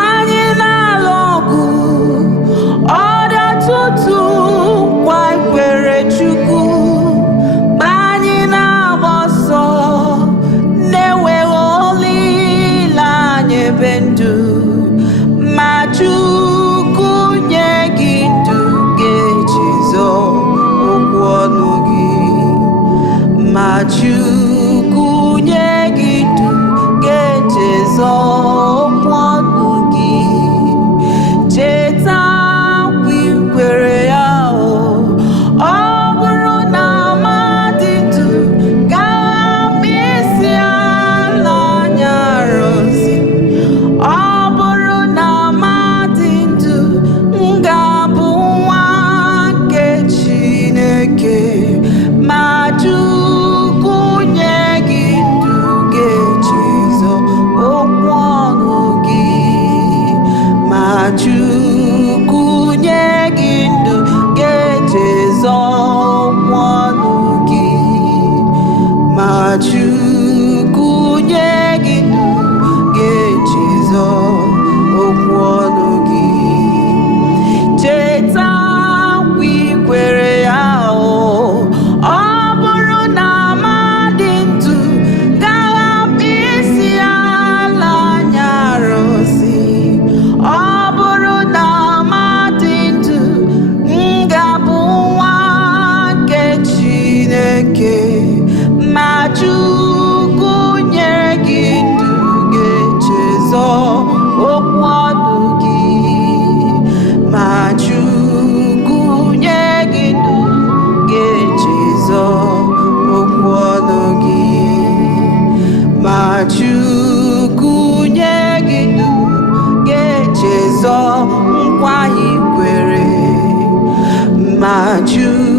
Anyị na-alụ ọgụ ọdọ tutu kwa ikwere Chukwu, anyị na-agba ọsọ na-enweghị olileanya ebe ndụ, ma Chukwu nye gị ndụ ga-echezọ okwu ọnụ gị, ma Chukwu nye gị ndụ ga-echezọ okwu ọnụ gị. Cheta nkwa i kwere ya, ọ bụrụ na mmadụ ndụ ga-ama isi ala anya arụsị, ọ bụrụ na mmadụ ndụ ga-abụ nwa nke Chineke, ma Chukwu nye gị ndụ ga-echezọ okwu ọnụ gị, ma Chukwu nye gị ndụ ga-echezọ okwu ọnụ gị, ma Chukwu nye gị ndụ ga-echezọ okwu ọnụ gị. Cheta nkwa i kwere ya, ọ bụrụ na mmadụ ndụ ga-ahapụ isi ala anya arụsị, ọ bụrụ na mmadụ ndụ ga-abụ nwa nke Chineke, ma Chukwu nye gị ndụ ga-echezọ okwu ọnụ gị, ma Chukwu nye gị ndụ ga-echezọ okwu ọnụ gị, ma Chukwu nye gị ndụ ga-echezọ nkwa i kwere, ma Chukwu